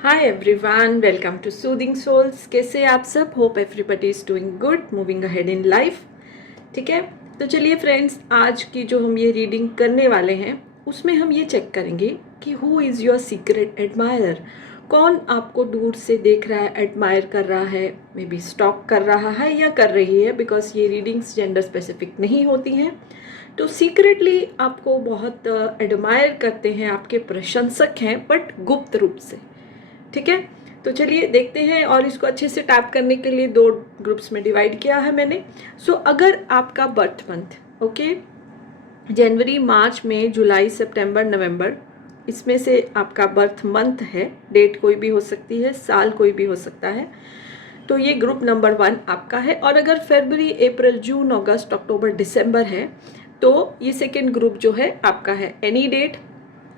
Hi everyone, welcome to soothing souls. कैसे आप सब? Hope everybody is doing good, moving ahead in life. ठीक है, तो चलिए फ्रेंड्स, आज की जो हम ये रीडिंग करने वाले हैं उसमें हम ये चेक करेंगे कि who is your secret admirer. कौन आपको दूर से देख रहा है, एडमायर कर रहा है, मे बी स्टॉक कर रहा है या कर रही है, बिकॉज ये रीडिंग्स जेंडर स्पेसिफिक नहीं होती हैं। तो सीक्रेटली आपको बहुत एडमायर करते हैं, आपके प्रशंसक हैं, बट गुप्त रूप से। ठीक है, तो चलिए देखते हैं। और इसको अच्छे से टैप करने के लिए दो ग्रुप्स में डिवाइड किया है मैंने। अगर आपका बर्थ मंथ जनवरी, मार्च, मई, जुलाई, सितंबर, नवंबर, इसमें से आपका बर्थ मंथ है, डेट कोई भी हो सकती है, साल कोई भी हो सकता है, तो ये ग्रुप नंबर 1 आपका है। और अगर फरवरी, अप्रैल, जून, अगस्त, अक्टूबर, दिसंबर है तो ये सेकेंड ग्रुप जो है आपका है any date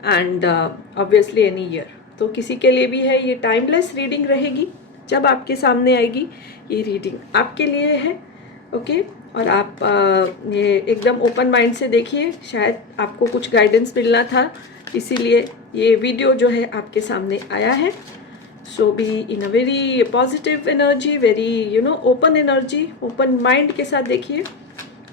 and obviously any year. तो किसी के लिए भी है, ये टाइमलेस रीडिंग रहेगी। जब आपके सामने आएगी ये रीडिंग आपके लिए है। ओके, और आप ये एकदम ओपन माइंड से देखिए, शायद आपको कुछ गाइडेंस मिलना था, इसीलिए ये वीडियो जो है आपके सामने आया है। So be in a very positive energy, very open energy, open mind के साथ देखिए।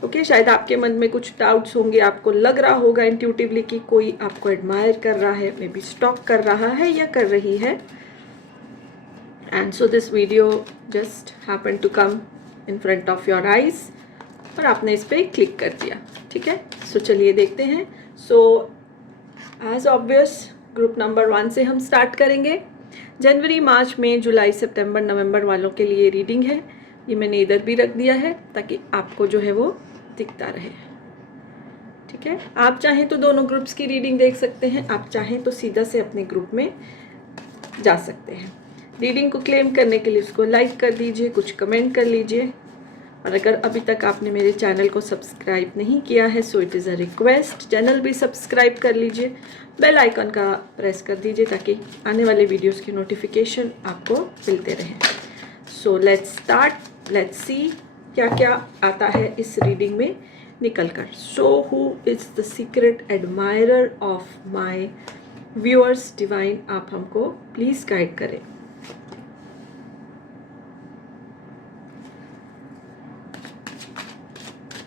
ओके, शायद आपके मन में कुछ डाउट्स होंगे, आपको लग रहा होगा इंट्यूटिवली कि कोई आपको एडमायर कर रहा है, मे बी स्टॉक कर रहा है या कर रही है। And so this video just happen to come in front of your eyes और आपने इस पर क्लिक कर दिया। ठीक है, सो चलिए देखते हैं। So as obvious group number 1 से हम स्टार्ट करेंगे। जनवरी, मार्च, मई, जुलाई, सितंबर, नवंबर वालों के लिए रीडिंग है। ये मैंने इधर भी रख दिया है ताकि आपको जो है वो दिखता रहे। ठीक है, आप चाहें तो दोनों ग्रुप्स की रीडिंग देख सकते हैं, आप चाहें तो सीधा से अपने ग्रुप में जा सकते हैं। रीडिंग को क्लेम करने के लिए उसको लाइक कर दीजिए, कुछ कमेंट कर लीजिए। और अगर अभी तक आपने मेरे चैनल को सब्सक्राइब नहीं किया है so it is a request, channel भी सब्सक्राइब कर लीजिए, बेल आइकन का प्रेस कर दीजिए ताकि आने वाले वीडियोस की नोटिफिकेशन आपको मिलते रहें। So let's start, let's see क्या क्या आता है इस रीडिंग में निकल कर। So who is the secret admirer of my viewers divine, आप हमको प्लीज़ गाइड करें।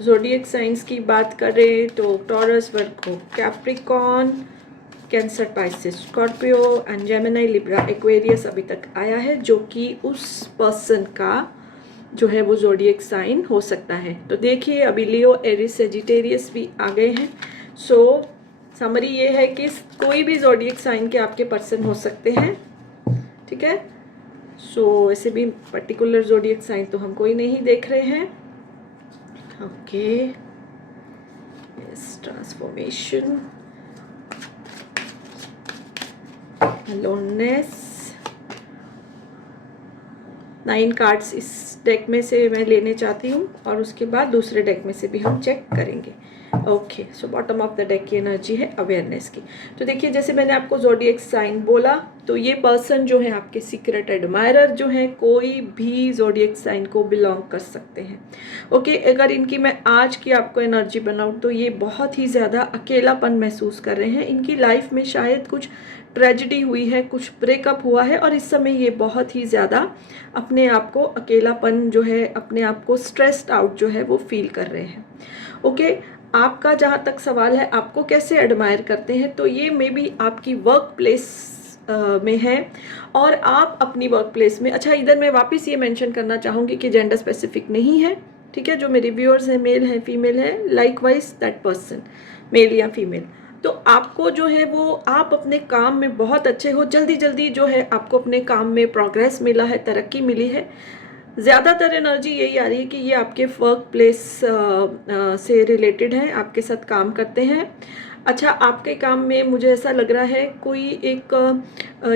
ज़ोडिएक साइंस की बात करें तो taurus, Virgo, Capricorn, cancer, Pisces, Scorpio and Gemini, Libra, Aquarius अभी तक आया है, जो कि उस पर्सन का जो है वो ज़ोडिएक साइन हो सकता है। तो देखिए अभी लियो, एरिस, सेजिटेरियस भी आ गए हैं। सो समरी ये है कि कोई भी ज़ोडिएक साइन के आपके पर्सन हो सकते हैं। ठीक है, सो ऐसे भी पर्टिकुलर ज़ोडिएक साइन तो हम कोई नहीं देख रहे हैं। Okay, yes, transformation, aloneness, 9 cards इस डेक में से मैं लेने चाहती हूँ और उसके बाद दूसरे डेक में से भी हम चेक करेंगे। Okay, so bottom of the deck की एनर्जी है अवेयरनेस की। तो देखिए, जैसे मैंने आपको ज़ोडिएक साइन बोला, तो ये पर्सन जो है आपके सीक्रेट एडमायरर जो है, कोई भी ज़ोडिएक साइन को बिलोंग कर सकते हैं। ओके, अगर इनकी मैं आज की आपको एनर्जी बनाऊँ तो ये बहुत ही ज़्यादा अकेलापन महसूस कर रहे हैं। इनकी लाइफ में शायद कुछ ट्रेजिडी हुई है, कुछ ब्रेकअप हुआ है और इस समय ये बहुत ही ज़्यादा अपने आप को अकेलापन जो है, अपने आप को स्ट्रेस्ड आउट जो है वो फील कर रहे हैं। ओके, आपका जहाँ तक सवाल है आपको कैसे एडमायर करते हैं, तो ये मे बी आपकी वर्क प्लेस में है और आप अपनी वर्क प्लेस में, अच्छा इधर मैं वापस ये मेंशन करना चाहूँगी कि जेंडर स्पेसिफिक नहीं है। ठीक है, जो मेरे व्यूअर्स हैं, मेल हैं, फीमेल हैं, लाइकवाइज दैट पर्सन, मेल या फीमेल, तो आपको जो है वो आप अपने काम में बहुत अच्छे हो, जल्दी जल्दी जो है आपको अपने काम में प्रोग्रेस मिला है, तरक्की मिली है। ज़्यादातर एनर्जी यही आ रही है कि ये आपके वर्क प्लेस से रिलेटेड है, आपके साथ काम करते हैं। अच्छा, आपके काम में मुझे ऐसा लग रहा है कोई एक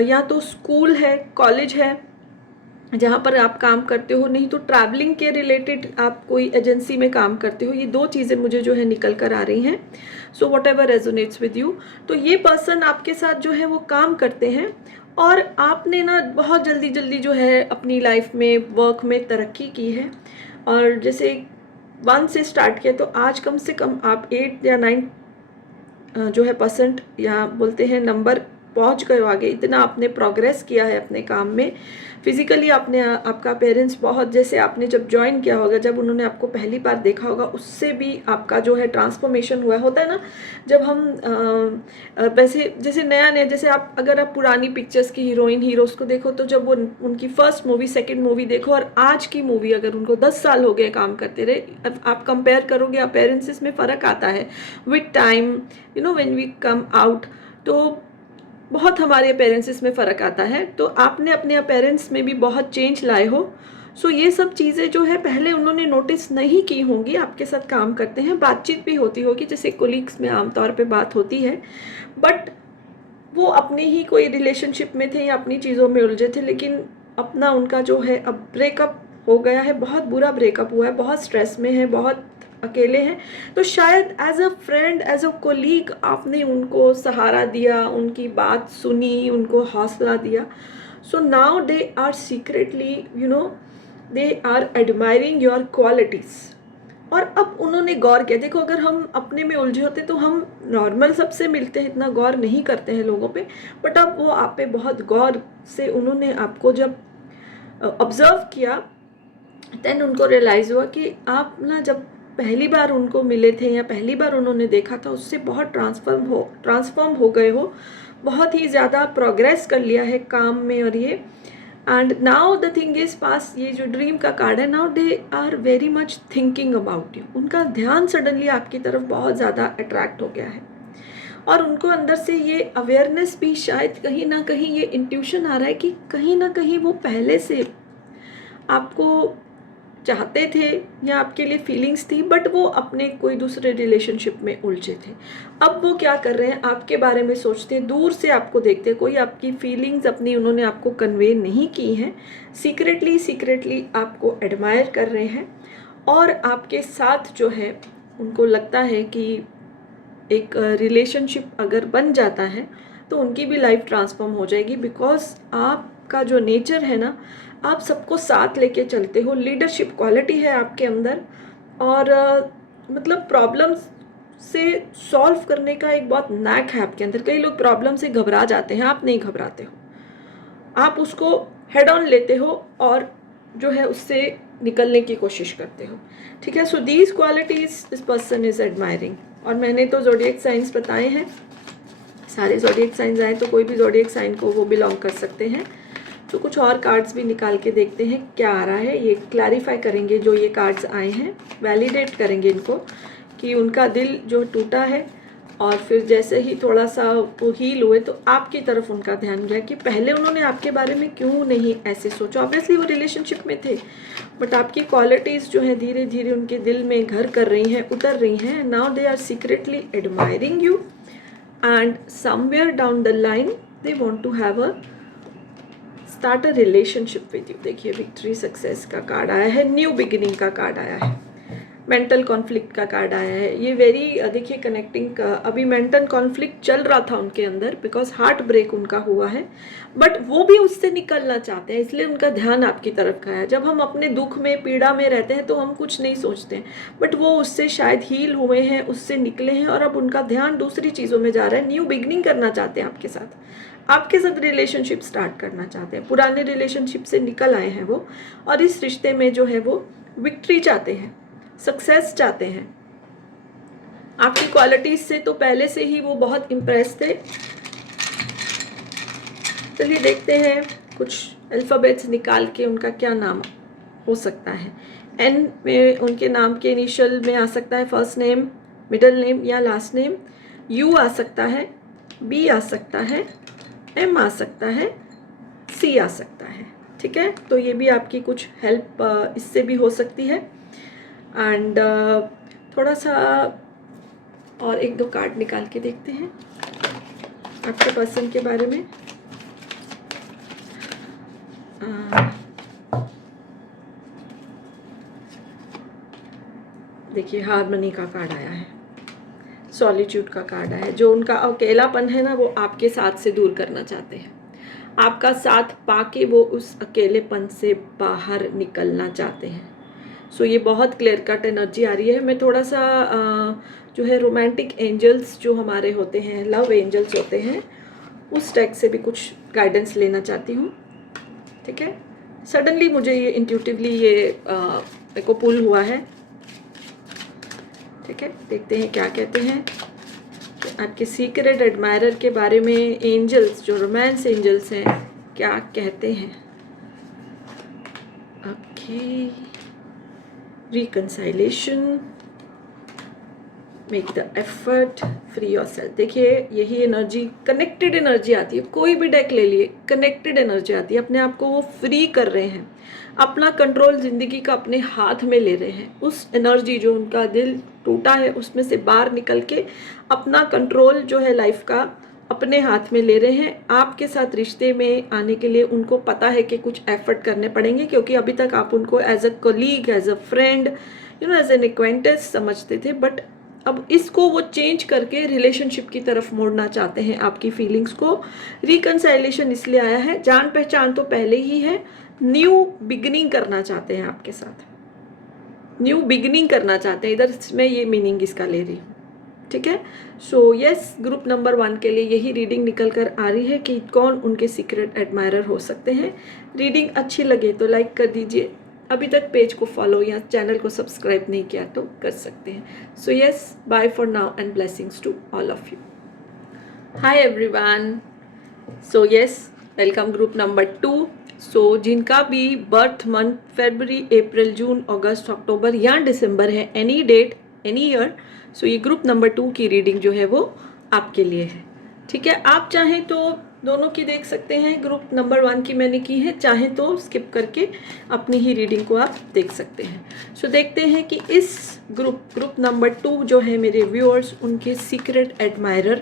या तो स्कूल है, कॉलेज है जहाँ पर आप काम करते हो, नहीं तो ट्रैवलिंग के रिलेटेड आप कोई एजेंसी में काम करते हो। ये दो चीज़ें मुझे जो है निकल कर आ रही हैं। So what ever resonates with you, तो ये पर्सन आपके साथ जो है वो काम करते हैं और आपने ना बहुत जल्दी जल्दी जो है अपनी लाइफ में, वर्क में तरक्की की है। और जैसे 1 से स्टार्ट किया तो आज कम से कम आप 8 या 9 जो है परसेंट या बोलते हैं नंबर पहुंच गए हो आगे, इतना आपने प्रोग्रेस किया है अपने काम में, फिजिकली आपने आपका पेरेंट्स बहुत, जैसे आपने जब ज्वाइन किया होगा, जब उन्होंने आपको पहली बार देखा होगा, उससे भी आपका जो है ट्रांसफॉर्मेशन हुआ होता है ना। जब हम वैसे जैसे नया नया, जैसे अगर आप पुरानी पिक्चर्स की हीरोइन हीरोज़ को देखो, तो जब वो उनकी फर्स्ट मूवी सेकंड मूवी देखो और आज की मूवी, अगर उनको 10 साल हो गए काम करते रहे, अब आप कंपेयर करोगे, अपीयरेंसेस में फ़र्क आता है with time, when we come out, तो बहुत हमारे अपीयरेंसेस में फ़र्क आता है। तो आपने अपने अपीयरेंस में भी बहुत चेंज लाए हो। सो ये सब चीज़ें जो है पहले उन्होंने नोटिस नहीं की होंगी, आपके साथ काम करते हैं, बातचीत भी होती होगी, जैसे कोलीग्स में आमतौर पे बात होती है, बट वो अपनी ही कोई रिलेशनशिप में थे या अपनी चीज़ों में उलझे थे, लेकिन अपना उनका जो है अब ब्रेकअप हो गया है, बहुत बुरा ब्रेकअप हुआ है, बहुत स्ट्रेस में है, बहुत अकेले हैं। तो शायद as a friend, as a colleague आपने उनको सहारा दिया, उनकी बात सुनी, उनको हौसला दिया। So now they are secretly they are admiring your qualities. और अब उन्होंने गौर किया, देखो अगर हम अपने में उलझे होते तो हम नॉर्मल सबसे मिलते हैं, इतना गौर नहीं करते हैं लोगों पे, बट अब वो आप पे बहुत गौर से, उन्होंने आपको जब ऑब्जर्व किया, देन उनको रियलाइज़ हुआ कि आप ना जब पहली बार उनको मिले थे या पहली बार उन्होंने देखा था, उससे बहुत ट्रांसफॉर्म हो गए हो, बहुत ही ज़्यादा प्रोग्रेस कर लिया है काम में। और ये and now the thing is pass, ये जो ड्रीम का कार्ड है, now they are very much thinking about you. उनका ध्यान सडनली आपकी तरफ बहुत ज़्यादा अट्रैक्ट हो गया है, और उनको अंदर से ये अवेयरनेस भी, शायद कहीं ना कहीं ये इंट्यूशन आ रहा है कि कहीं ना कहीं वो पहले से आपको चाहते थे या आपके लिए फीलिंग्स थी, बट वो अपने कोई दूसरे रिलेशनशिप में उलझे थे। अब वो क्या कर रहे हैं, आपके बारे में सोचते हैं, दूर से आपको देखते हैं, कोई आपकी फीलिंग्स अपनी उन्होंने आपको कन्वे नहीं की हैं, सीक्रेटली आपको एडमायर कर रहे हैं, और आपके साथ जो है उनको लगता है कि एक रिलेशनशिप अगर बन जाता है तो उनकी भी लाइफ ट्रांसफॉर्म हो जाएगी, बिकॉज आपका जो नेचर है ना, आप सबको साथ लेके चलते हो, लीडरशिप क्वालिटी है आपके अंदर, और मतलब प्रॉब्लम्स से सॉल्व करने का एक बहुत नैक है आपके अंदर। कई लोग प्रॉब्लम से घबरा जाते हैं, आप नहीं घबराते हो, आप उसको हेड ऑन लेते हो और जो है उससे निकलने की कोशिश करते हो, ठीक है। So these qualities this person is admiring. और मैंने तो ज़ोडिएक साइंस बताए हैं, सारे ज़ोडिएक साइंस आए तो कोई भी ज़ोडिएक साइन को वो बिलोंग कर सकते हैं। तो कुछ और कार्ड्स भी निकाल के देखते हैं क्या आ रहा है, ये क्लैरिफाई करेंगे जो ये कार्ड्स आए हैं, वैलिडेट करेंगे इनको कि उनका दिल जो टूटा है, और फिर जैसे ही थोड़ा सा वो हील हुए तो आपकी तरफ उनका ध्यान गया कि पहले उन्होंने आपके बारे में क्यों नहीं ऐसे सोचा। ऑब्वियसली वो रिलेशनशिप में थे, बट आपकी क्वालिटीज़ जो है धीरे धीरे उनके दिल में घर कर रही हैं, उतर रही हैं। Now they are secretly admiring you, and somewhere down the line they want to have a start a relationship with you. देखिए विक्ट्री सक्सेस का कार्ड आया है, न्यू बिगिनिंग का कार्ड आया है, मेंटल कॉन्फ्लिक्ट का कार्ड आया है। ये वेरी देखिए कनेक्टिंग, अभी मेंटल कॉन्फ्लिक्ट चल रहा था उनके अंदर, बिकॉज हार्ट ब्रेक उनका हुआ है, बट वो भी उससे निकलना चाहते हैं, इसलिए उनका ध्यान आपकी तरफ का है। जब हम अपने दुख में पीड़ा में रहते हैं तो हम कुछ नहीं सोचते हैं, बट वो उससे शायद हील हुए हैं, उससे निकले हैं, और अब उनका ध्यान दूसरी चीज़ों में जा रहा है। न्यू बिगनिंग करना चाहते हैं आपके साथ रिलेशनशिप स्टार्ट करना चाहते हैं, पुराने रिलेशनशिप से निकल आए हैं वो, और इस रिश्ते में जो है वो विक्ट्री चाहते हैं, सक्सेस चाहते हैं। आपकी क्वालिटीज से तो पहले से ही वो बहुत इम्प्रेस थे। चलिए देखते हैं कुछ अल्फ़ाबेट्स निकाल के उनका क्या नाम हो सकता है। एन में उनके नाम के इनिशियल में आ सकता है फर्स्ट नेम, मिडिल नेम या लास्ट नेम। यू आ सकता है, बी आ सकता है, एम आ सकता है, सी आ सकता है, ठीक है। तो ये भी आपकी कुछ हेल्प इससे भी हो सकती है। एंड थोड़ा सा और एक दो कार्ड निकाल के देखते हैं आपके पर्सन के बारे में। देखिए हार्मनी का कार्ड आया है, सॉलिट्यूड का कार्ड आया है। जो उनका अकेलापन है ना, वो आपके साथ से दूर करना चाहते हैं, आपका साथ पाके वो उस अकेलेपन से बाहर निकलना चाहते हैं। सो ये बहुत क्लियर कट एनर्जी आ रही है। मैं थोड़ा सा जो है रोमांटिक एंजल्स जो हमारे होते हैं, लव एंजल्स होते हैं, उस डेक से भी कुछ गाइडेंस लेना चाहती हूँ। ठीक है, सडनली मुझे ये इंट्यूटिवली ये मेरे को पुल हुआ है। ठीक है, देखते हैं क्या कहते हैं कि आपके सीक्रेट एडमायरर के बारे में एंजल्स, जो रोमांस एंजल्स हैं, क्या कहते हैं। Okay, reconciliation, make the effort, free yourself. देखिए यही एनर्जी, कनेक्टेड एनर्जी आती है। कोई भी डेक ले लिए, कनेक्टेड एनर्जी आती है। अपने आप को वो फ्री कर रहे हैं, अपना कंट्रोल जिंदगी का अपने हाथ में ले रहे हैं। उस एनर्जी, जो उनका दिल टूटा है उसमें से बाहर निकल के अपना कंट्रोल जो है लाइफ का अपने हाथ में ले रहे हैं। आपके साथ रिश्ते में आने के लिए उनको पता है कि कुछ एफर्ट करने पड़ेंगे, क्योंकि अभी तक आप उनको as a colleague, as a friend, as an acquaintance समझते थे, बट अब इसको वो चेंज करके रिलेशनशिप की तरफ मोड़ना चाहते हैं। आपकी फीलिंग्स को रिकंसाइलेशन इसलिए आया है, जान पहचान तो पहले ही है, न्यू बिगिनिंग करना चाहते हैं आपके साथ, न्यू बिगिनिंग करना चाहते हैं। इधर मैं ये मीनिंग इसका ले रही हूँ। ठीक है, सो यस, ग्रुप नंबर 1 के लिए यही रीडिंग निकल कर आ रही है कि कौन उनके सीक्रेट एडमायरर हो सकते हैं। रीडिंग अच्छी लगे तो लाइक कर दीजिए, अभी तक पेज को फॉलो या चैनल को सब्सक्राइब नहीं किया तो कर सकते हैं। So yes, bye for now and blessings to all of you. Hi everyone, so yes, welcome group number 2। So जिनका भी बर्थ मंथ फरवरी, अप्रैल, जून, अगस्त, अक्टूबर या दिसंबर है, एनी डेट, एनी ईयर, सो ये ग्रुप नंबर 2 की रीडिंग जो है वो आपके लिए है। ठीक है, आप चाहें तो दोनों की देख सकते हैं। ग्रुप नंबर 1 की मैंने की है, चाहे तो स्किप करके अपनी ही रीडिंग को आप देख सकते हैं। सो देखते हैं कि इस ग्रुप नंबर 2 जो है मेरे व्यूअर्स, उनके सीक्रेट एडमायरर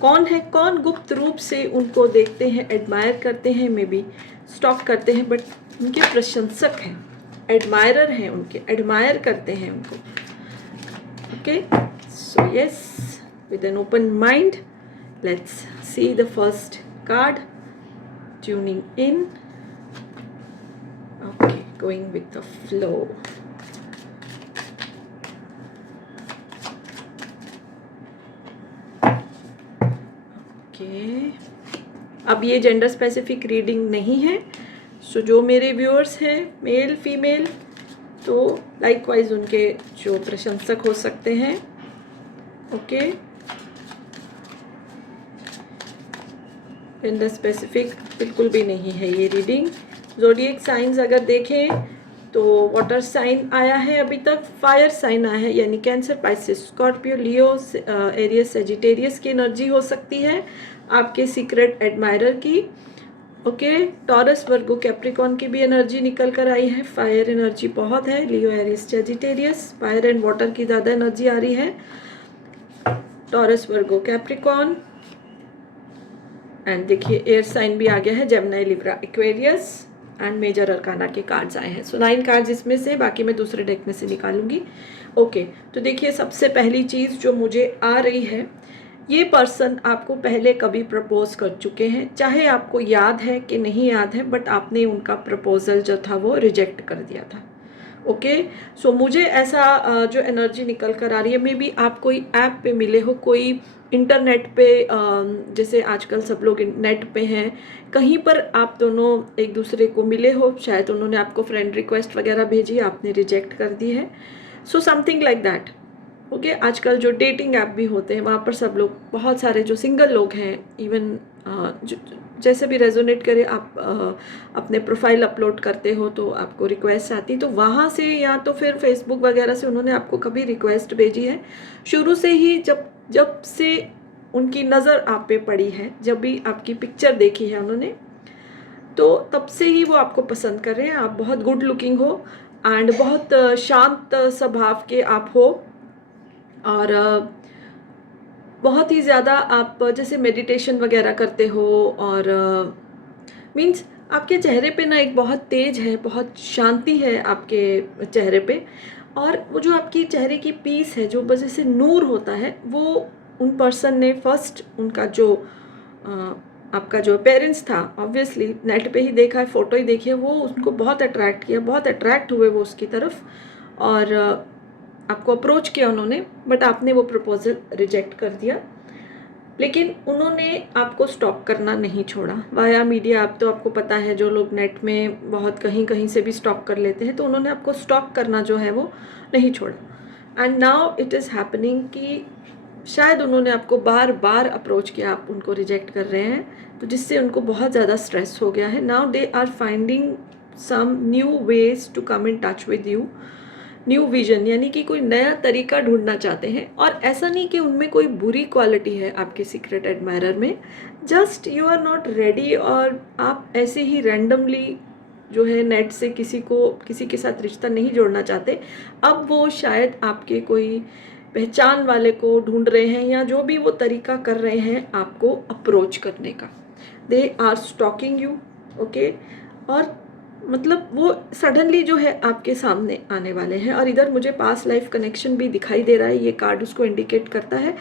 कौन है, कौन गुप्त रूप से उनको देखते हैं, एडमायर करते हैं, मे बी स्टॉक करते हैं, बट उनके प्रशंसक हैं, एडमायरर हैं, उनके एडमायर करते हैं उनको। Okay, so yes, with an open mind, let's see the first card, tuning in. Okay, going with the flow. Okay, अब ये जेंडर स्पेसिफिक रीडिंग नहीं है, सो जो मेरे व्यूअर्स हैं मेल फीमेल, तो लाइकवाइज उनके जो प्रशंसक हो सकते हैं। ओके, जेंडर स्पेसिफिक बिल्कुल भी नहीं है ये रीडिंग। ज़ोडिएक साइंस अगर देखें तो वाटर साइन आया है, अभी तक फायर साइन आया है, यानी कैंसर, पाइसिस, स्कॉर्पियो, लियो, एरियस, सेजिटेरियस की एनर्जी हो सकती है आपके सीक्रेट एडमायरर की। ओके, टॉरस, वर्गो, कैप्रिकॉन की भी एनर्जी निकल कर आई है। फायर एनर्जी बहुत है, Leo, Aries, Sagittarius, fire and water की ज़्यादा एनर्जी आ रही है। टॉरस, वर्गो, कैप्रिकॉन, एंड देखिए एयर साइन भी आ गया है, Gemini, Libra, Aquarius, and major arcana के कार्ड्स आए हैं। सो 9 कार्ड्स इसमें से, बाकी मैं दूसरे डेक में से निकालूंगी। ओके, तो देखिए सबसे पहली चीज़ जो मुझे आ रही है, ये पर्सन आपको पहले कभी प्रपोज कर चुके हैं, चाहे आपको याद है कि नहीं याद है, बट आपने उनका प्रपोजल जो था वो रिजेक्ट कर दिया था। ओके, सो मुझे ऐसा जो एनर्जी निकल कर आ रही है, मे बी आप कोई ऐप पे मिले हो, कोई इंटरनेट पे, जैसे आजकल सब लोग नेट पे हैं, कहीं पर आप दोनों एक दूसरे को मिले हो, शायद उन्होंने आपको फ्रेंड रिक्वेस्ट वगैरह भेजी, आपने रिजेक्ट कर दी है। So something like that. Okay, आजकल जो डेटिंग ऐप भी होते हैं वहाँ पर सब लोग, बहुत सारे जो सिंगल लोग हैं, इवन जैसे भी रेजोनेट करे, आप अपने प्रोफाइल अपलोड करते हो तो आपको रिक्वेस्ट आती, तो वहाँ से या तो फिर फेसबुक वगैरह से उन्होंने आपको कभी रिक्वेस्ट भेजी है। शुरू से ही जब से उनकी नज़र आप पे पड़ी है, जब भी आपकी पिक्चर देखी है उन्होंने, तो तब से ही वो आपको पसंद कर रहे हैं। आप बहुत गुड लुकिंग हो एंड बहुत शांत स्वभाव के आप हो, और बहुत ही ज़्यादा आप जैसे मेडिटेशन वगैरह करते हो, और मीन्स आपके चेहरे पे ना एक बहुत तेज है, बहुत शांति है आपके चेहरे पे, और वो जो आपकी चेहरे की पीस है, जो वजह से नूर होता है, वो उन पर्सन ने फर्स्ट उनका जो आपका जो पेरेंट्स था, ऑब्वियसली नेट पे ही देखा है, फ़ोटो ही देखी है, वो उनको बहुत अट्रैक्ट किया, बहुत अट्रैक्ट हुए वो उसकी तरफ, और आपको अप्रोच किया उन्होंने, बट आपने वो प्रपोजल रिजेक्ट कर दिया। लेकिन उन्होंने आपको स्टॉक करना नहीं छोड़ा वाया मीडिया। आप तो आपको पता है, जो लोग नेट में बहुत कहीं कहीं से भी स्टॉक कर लेते हैं, तो उन्होंने आपको स्टॉक करना जो है वो नहीं छोड़ा। And now it is happening कि शायद उन्होंने आपको बार बार अप्रोच किया, आप उनको रिजेक्ट कर रहे हैं, तो जिससे उनको बहुत ज़्यादा स्ट्रेस हो गया है। Now they are finding some new ways to come in touch with you, new vision, यानी कि कोई नया तरीका ढूंढना चाहते हैं। और ऐसा नहीं कि उनमें कोई बुरी क्वालिटी है आपके सीक्रेट एडमायरर में, just you are not ready, और आप ऐसे ही रैंडमली जो है नेट से किसी के साथ रिश्ता नहीं जोड़ना चाहते। अब वो शायद आपके कोई पहचान वाले को ढूंढ रहे हैं, या जो भी वो तरीका कर रहे हैं आपको अप्रोच करने का। They are stalking you, okay. और मतलब वो सडनली जो है आपके सामने आने वाले हैं। और इधर मुझे पास लाइफ कनेक्शन भी दिखाई दे रहा है, ये कार्ड उसको इंडिकेट करता है।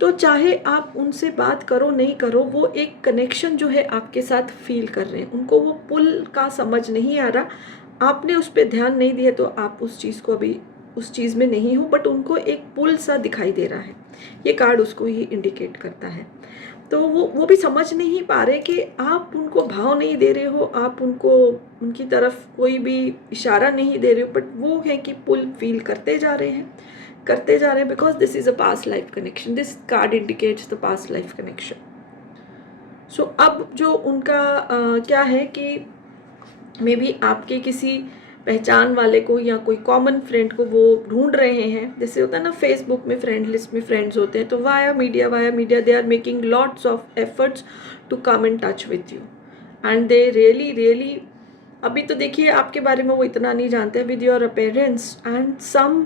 तो चाहे आप उनसे बात करो नहीं करो, वो एक कनेक्शन जो है आपके साथ फील कर रहे हैं। उनको वो पुल का समझ नहीं आ रहा, आपने उस पर ध्यान नहीं दिया, तो आप उस चीज़ को अभी उस चीज़ में नहीं हो, बट उनको एक पुल सा दिखाई दे रहा है। ये कार्ड उसको ही इंडिकेट करता है। तो वो भी समझ नहीं पा रहे कि आप उनको भाव नहीं दे रहे हो, आप उनको उनकी तरफ कोई भी इशारा नहीं दे रहे हो, बट वो है कि पुल फील करते जा रहे हैं, करते जा रहे हैं, because this is a past life connection. This card indicates the past life connection. So अब जो उनका क्या है कि मे बी आपके किसी पहचान वाले को या कोई कॉमन फ्रेंड को वो ढूंढ रहे हैं। जैसे होता है ना, फेसबुक में फ्रेंड लिस्ट में फ्रेंड्स होते हैं, तो via media they are making lots of efforts to come in touch with you, and they really really, अभी तो देखिए आपके बारे में वो इतना नहीं जानते, with your parents and some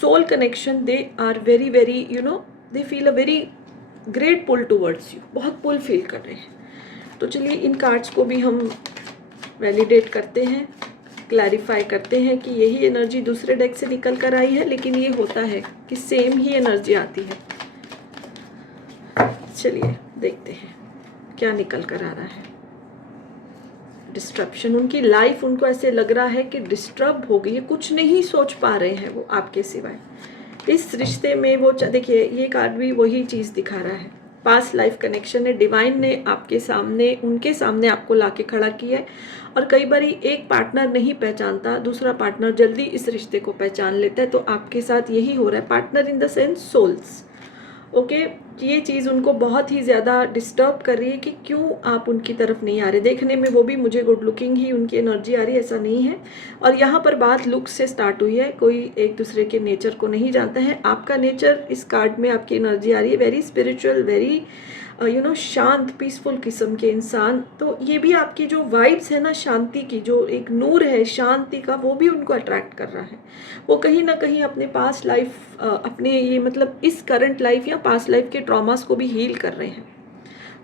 soul connection, they are very very they feel a very great pull towards you, बहुत पुल फील कर रहे हैं। तो चलिए इन कार्ड्स को भी हम वैलिडेट करते हैं, क्लैरिफाई करते हैं कि यही एनर्जी दूसरे डेक से निकल कर आई है, लेकिन ये होता है कि सेम ही एनर्जी आती है। चलिए देखते हैं क्या निकल कर आ रहा है। डिस्ट्रप्शन, उनकी लाइफ, उनको ऐसे लग रहा है कि डिस्टर्ब हो गई है, कुछ नहीं सोच पा रहे हैं वो आपके सिवाय इस रिश्ते में। वो देखिए ये कार्ड भी वही चीज़ दिखा रहा है, पास्ट लाइफ कनेक्शन है। डिवाइन ने आपके सामने, उनके सामने आपको लाके खड़ा किया है। और कई बार एक पार्टनर नहीं पहचानता, दूसरा पार्टनर जल्दी इस रिश्ते को पहचान लेता है। तो आपके साथ यही हो रहा है, partner in the sense souls, okay. ये चीज़ उनको बहुत ही ज़्यादा डिस्टर्ब कर रही है कि क्यों आप उनकी तरफ नहीं आ रहे। देखने में वो भी मुझे गुड लुकिंग ही उनकी एनर्जी आ रही है, ऐसा नहीं है। और यहाँ पर बात लुक से स्टार्ट हुई है, कोई एक दूसरे के नेचर को नहीं जानता है। आपका नेचर इस कार्ड में आपकी एनर्जी आ रही है वेरी स्पिरिचुअल, वेरी शांत पीसफुल किस्म के इंसान। तो ये भी आपकी जो वाइब्स है ना शांति की, जो एक नूर है शांति का, वो भी उनको अट्रैक्ट कर रहा है। वो कहीं ना कहीं अपने पास्ट लाइफ, अपने ये मतलब इस करंट लाइफ या पास्ट लाइफ के ट्रॉमास को भी हील कर रहे हैं,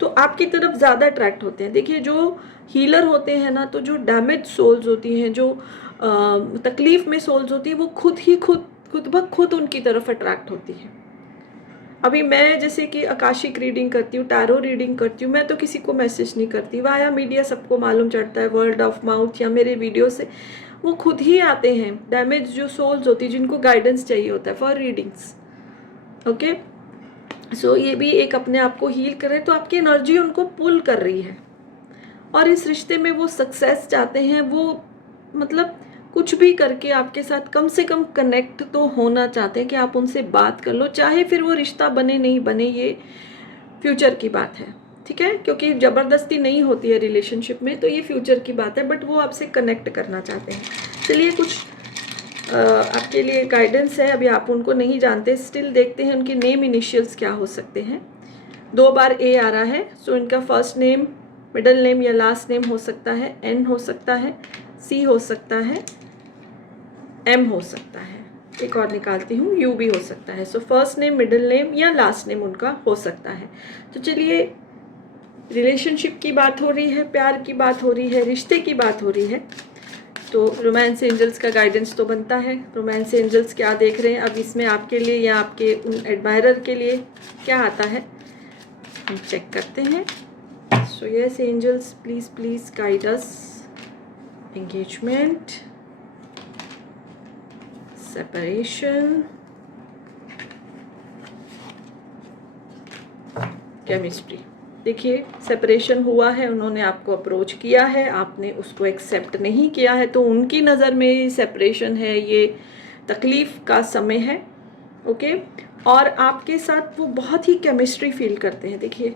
तो आपकी तरफ ज़्यादा अट्रैक्ट होते हैं। देखिए जो हीलर होते हैं ना, तो जो डैमेज सोल्स होती हैं, जो तकलीफ में सोल्स होती है, वो खुद ब खुद उनकी तरफ अट्रैक्ट होती है। अभी मैं जैसे कि आकाशिक रीडिंग करती हूँ, टैरो रीडिंग करती हूँ, मैं तो किसी को मैसेज नहीं करती, वाया मीडिया सबको मालूम चढ़ता है, वर्ड ऑफ माउथ या मेरे वीडियो से वो खुद ही आते हैं। डैमेज जो सोल्स होती है, जिनको गाइडेंस चाहिए होता है फॉर रीडिंग्स, ओके। सो ये भी एक अपने आप को हील कर रहे हैं, तो आपकी एनर्जी उनको पुल कर रही है। और इस रिश्ते में वो सक्सेस चाहते हैं, वो मतलब कुछ भी करके आपके साथ कम से कम कनेक्ट तो होना चाहते हैं कि आप उनसे बात कर लो, चाहे फिर वो रिश्ता बने नहीं बने, ये फ्यूचर की बात है, ठीक है। क्योंकि ज़बरदस्ती नहीं होती है रिलेशनशिप में, तो ये फ्यूचर की बात है, बट वो आपसे कनेक्ट करना चाहते हैं। चलिए कुछ आपके लिए गाइडेंस है। अभी आप उनको नहीं जानते, स्टिल देखते हैं उनके नेम इनिशियल्स क्या हो सकते हैं। 2 बार ए आ रहा है, सो इनका फर्स्ट नेम, मिडल नेम या लास्ट नेम हो सकता है, एन हो सकता है, सी हो सकता है, एम हो सकता है, एक और निकालती हूँ, यू भी हो सकता है। So first name, middle name या लास्ट नेम उनका हो सकता है। तो चलिए रिलेशनशिप की बात हो रही है, प्यार की बात हो रही है, रिश्ते की बात हो रही है, तो रोमांस एंजल्स का गाइडेंस तो बनता है। रोमांस एंजल्स क्या देख रहे हैं अब इसमें आपके लिए या आपके उन एडमायरर के लिए क्या आता है, हम चेक करते हैं। So yes angels, please please guide us. Engagement, separation, chemistry. देखिए सेपरेशन हुआ है, उन्होंने आपको अप्रोच किया है, आपने उसको एक्सेप्ट नहीं किया है, तो उनकी नज़र में सेपरेशन है, ये तकलीफ़ का समय है। ओके, और आपके साथ वो बहुत ही केमिस्ट्री फील करते हैं। देखिए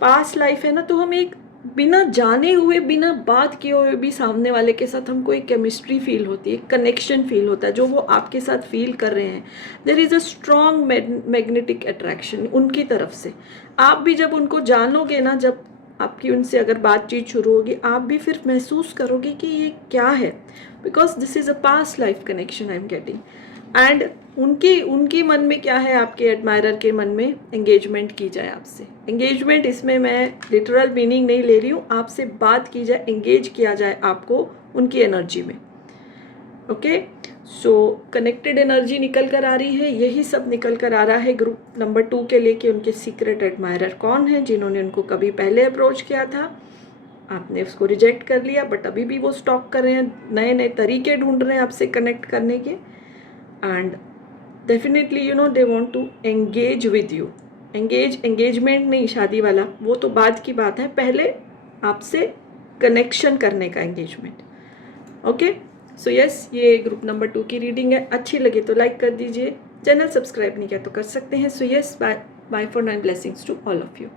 पास्ट लाइफ है ना, तो हम एक बिना जाने हुए, बिना बात किए हुए भी सामने वाले के साथ हमको एक केमिस्ट्री फील होती है, कनेक्शन फील होता है जो वो आपके साथ फील कर रहे हैं। There is a strong magnetic attraction उनकी तरफ से। आप भी जब उनको जानोगे ना, जब आपकी उनसे अगर बातचीत शुरू होगी, आप भी फिर महसूस करोगे कि ये क्या है, because this is a past life connection I am getting. And उनकी मन में क्या है, आपके एडमायरर के मन में एंगेजमेंट की जाए आपसे। एंगेजमेंट इसमें मैं लिटरल मीनिंग नहीं ले रही हूँ, आपसे बात की जाए, एंगेज किया जाए आपको उनकी एनर्जी में। ओके, सो कनेक्टेड एनर्जी निकल कर आ रही है, यही सब निकल कर आ रहा है ग्रुप नंबर 2 के लिए कि उनके सीक्रेट एडमायरर कौन है, जिन्होंने उनको कभी पहले अप्रोच किया था, आपने उसको रिजेक्ट कर लिया, बट अभी भी वो स्टॉक कर रहे हैं, नए नए तरीके ढूंढ रहे हैं आपसे कनेक्ट करने के। And definitely you know they want to engage with you. Engagement नहीं शादी वाला, वो तो बाद की बात है, पहले आपसे कनेक्शन करने का एंगेजमेंट। ओके, सो यस, ये ग्रुप नंबर 2 की रीडिंग है। अच्छी लगे तो लाइक कर दीजिए, चैनल सब्सक्राइब नहीं किया तो कर सकते हैं। So yes, bye bye for nine, blessings to all of you.